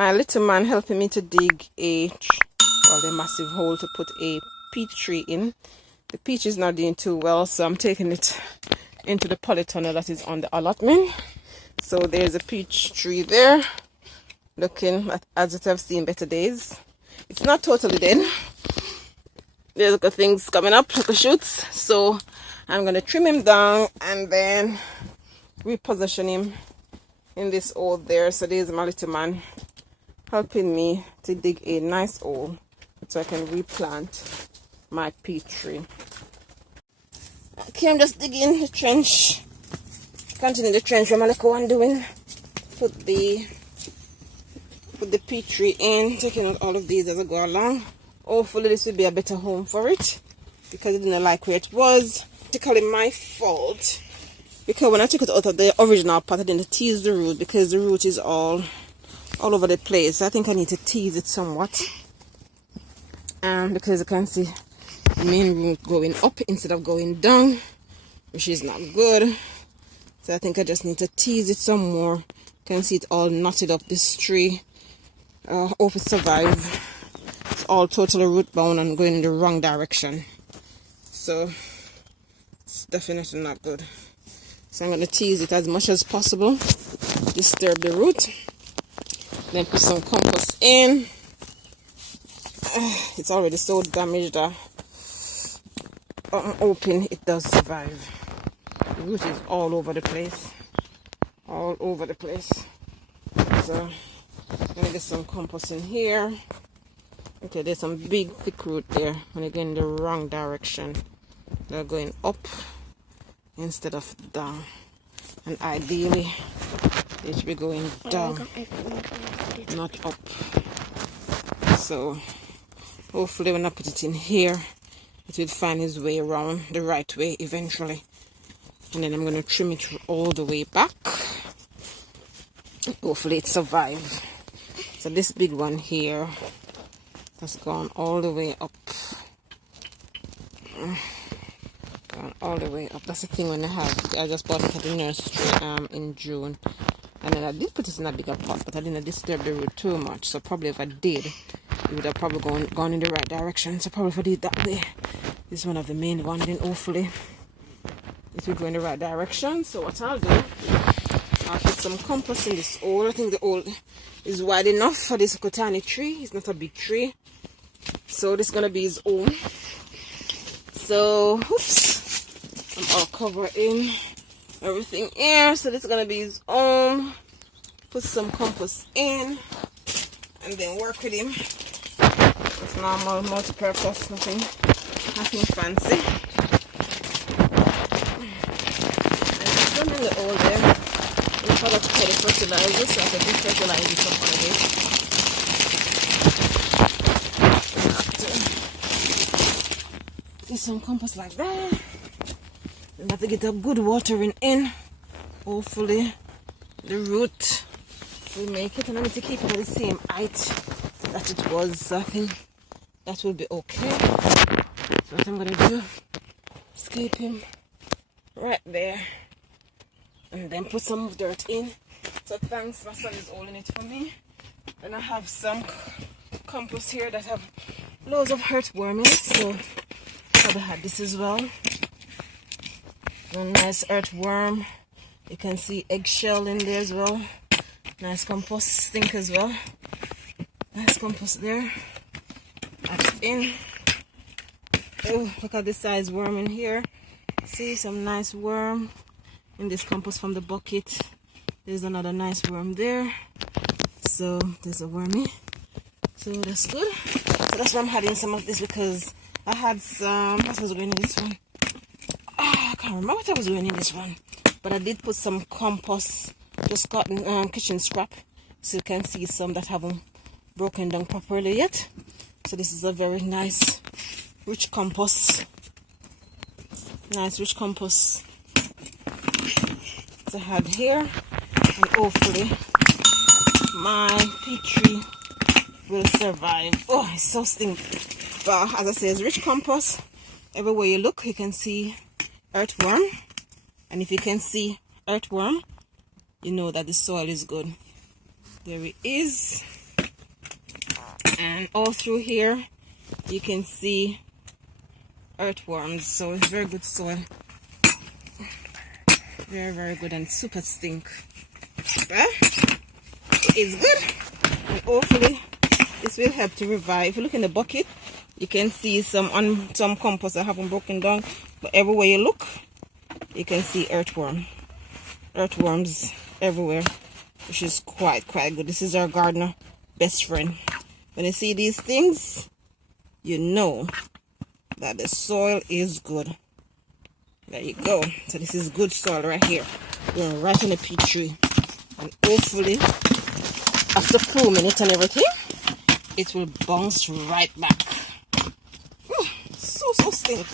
My little man helping me to dig a massive hole to put a peach tree in. The peach is not doing too well, so I'm taking it into the polytunnel that is on the allotment. So there's a peach tree there, looking as if I've seen better days. It's not totally dead. There's little things coming up, little shoots. So I'm gonna trim him down and then reposition him in this hole there. So there's my little man helping me to dig a nice hole so I can replant my peach tree. Okay, I'm just digging the trench, continue the trench where my little one doing. Put the peach tree in, taking out all of these as I go along. Hopefully this will be a better home for it, because I didn't like where it was. Basically my fault, because when I took it out of the original pot, I didn't tease the root, because the root is all over the place. I think I need to tease it somewhat, because you can see the main root going up instead of going down, which is not good. So I think I just need to tease it some more. You can see it all knotted up, this tree. Hope it survives. It's all totally root bound and going in the wrong direction, so it's definitely not good. So I'm going to tease it as much as possible, disturb the root, then put some compost in. It's already so damaged that I'm hoping it does survive. The root is all over the place, all over the place. So I'm going to get some compost in here. Okay, there's some big thick root there, and again in the wrong direction. They're going up instead of down, and ideally they should be going down, not up. So hopefully when I put it in here, it will find its way around the right way eventually. And then I'm going to trim it all the way back. Hopefully it survives. So this big one here has gone all the way up. Gone all the way up. That's the thing when I just bought it at the nursery in June. And then I did put it in a bigger pot, but I didn't disturb the root too much. So probably if I did, it would have probably gone in the right direction. So probably if I did it that way, this is one of the main ones, then hopefully it will go in the right direction. So what I'll do, I'll put some compost in this hole. I think the hole is wide enough for this tiny tree. It's not a big tree, so this is gonna be his own. So oops, I'm all covering everything here. So this is gonna be his own. Put some compost in and then work with him. It's normal multi-purpose, nothing fancy. And just done in the hole there. I forgot to put the fertilizer, so I have to fertilize it up on it. Get some compost like that. We have to get a good watering in. Hopefully the root will make it, and I need to keep it at the same height that it was. So I think that will be okay. So what I'm gonna do is keep him right there, and then put some dirt in. So thanks, my son is holding it for me. And I have some compost here that have loads of earthworm in it, so I've had this as well. A nice earthworm. You can see eggshell in there as well. Nice compost stink as well. Nice compost there. That's in. Oh, look at the size worm in here. See, some nice worm in this compost from the bucket. There's another nice worm there. So there's a wormy. So that's good. So that's why I'm adding some of this, because I had some, what was going in this one? I can't remember what I was doing in this one. But I did put some compost, just cotton kitchen scrap. So you can see some that haven't broken down properly yet. So this is a very nice, rich compost. Nice, rich compost to add here. And hopefully my peach tree will survive. Oh, it's so stinky. But as I say, it's rich compost. Everywhere you look, you can see earthworm. And if you can see earthworm, you know that the soil is good. There it is. And all through here you can see earthworms, so it's very good soil. Very good, and super stink. It's good, and hopefully this will help to revive. If you look in the bucket, you can see some compost that haven't broken down, but everywhere you look you can see earthworms everywhere, which is quite good. This is our gardener best friend. When you see these things, you know that the soil is good. There you go. So this is good soil right here. We're right in the peach tree, and hopefully after pruning it and everything, it will bounce right back. Ooh, so stink.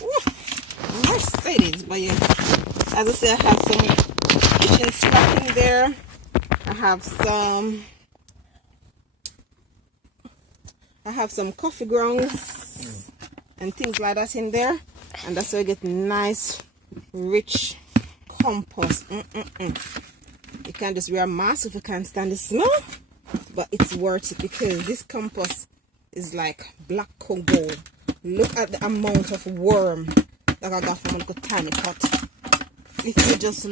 Mercedes. But yeah, as I say, I have some kitchen scrap in there. I have some coffee grounds and things like that in there, and that's how you get nice rich compost. You can't just wear a mask if you can't stand the smell, but it's worth it because this compost is like black gold. Look at the amount of worm that I got from a little tiny pot. If you just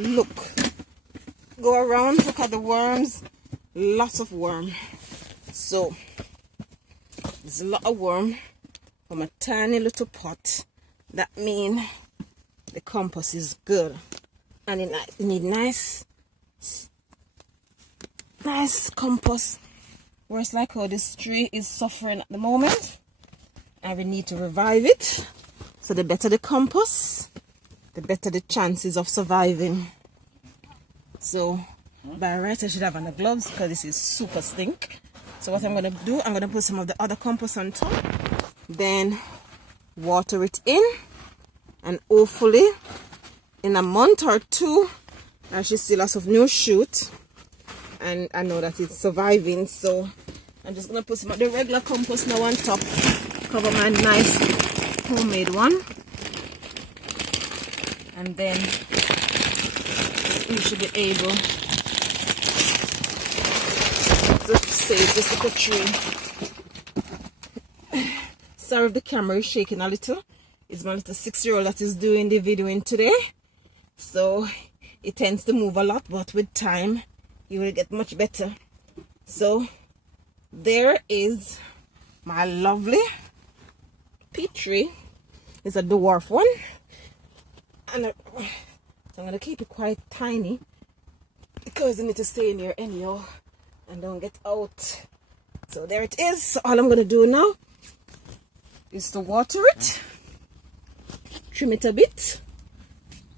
go around, look at the worms, lots of worm. So there's a lot of worm from a tiny little pot. That means the compost is good, and you need nice compost. Where it's like how this tree is suffering at the moment, and we need to revive it. So the better the compost, the better the chances of surviving. So by right, I should have on the gloves because this is super stink. So what I'm going to do, I'm going to put some of the other compost on top, then water it in, and hopefully in a month or two I should see lots of new shoots, and I know that it's surviving. So I'm just going to put some of the regular compost now on top, cover my nice homemade one, and then we should be able to save this little tree. Sorry if the camera is shaking a little. It's my little 6-year-old that is doing the videoing today, so it tends to move a lot, but with time you will get much better. So there is my lovely peach tree. It's a dwarf one, and I'm going to keep it quite tiny because I need to stay in here anyhow and don't get out. So there it is. So all I'm going to do now is to water it, trim it a bit,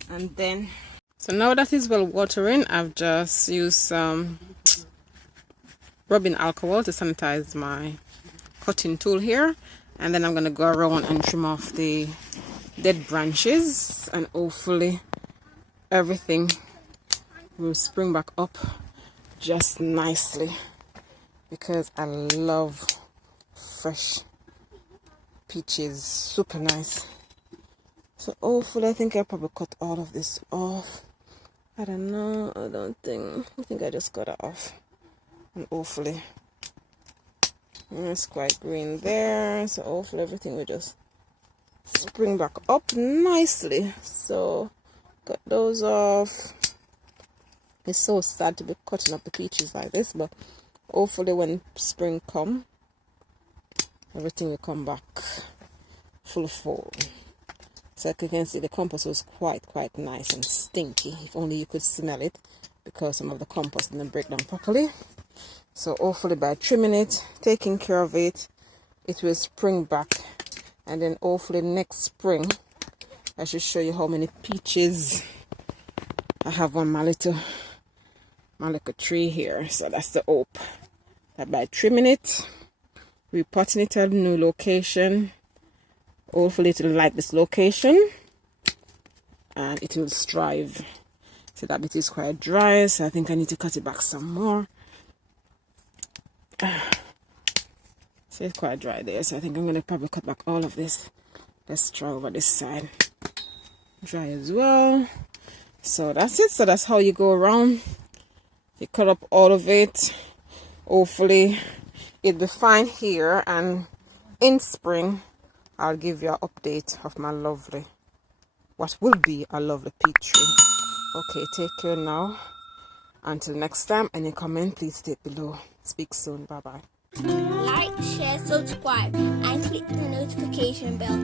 and then so now that is well watering, I've just used some rubbing alcohol to sanitize my cutting tool here, and then I'm going to go around and trim off the dead branches, and hopefully everything will spring back up just nicely, because I love fresh peaches, super nice. So hopefully, I think I'll probably cut all of this off. I don't know, I think I just got it off, and hopefully it's quite green there, so hopefully everything will just spring back up nicely. So cut those off. It's so sad to be cutting up the peaches like this, but hopefully when spring come, everything will come back full. So like you can see, the compost was quite nice and stinky. If only you could smell it, because some of the compost didn't break down properly. So hopefully by trimming it, taking care of it, it will spring back, and then hopefully next spring I should show you how many peaches I have on my little tree here. So that's the hope, that by trimming it, repotting it at a new location, hopefully it will like this location and it will strive. So that bit is quite dry, so I think I need to cut it back some more. So it's quite dry there, so I think I'm going to probably cut back all of this. Let's try over this side. Dry as well. So that's it. So that's how you go around. You cut up all of it. Hopefully it'll be fine here, and in spring I'll give you an update of my lovely, what will be a lovely peach tree. Okay, take care now. Until next time, any comment, please state below. Speak soon. Bye bye. Like, share, subscribe, and click the notification bell.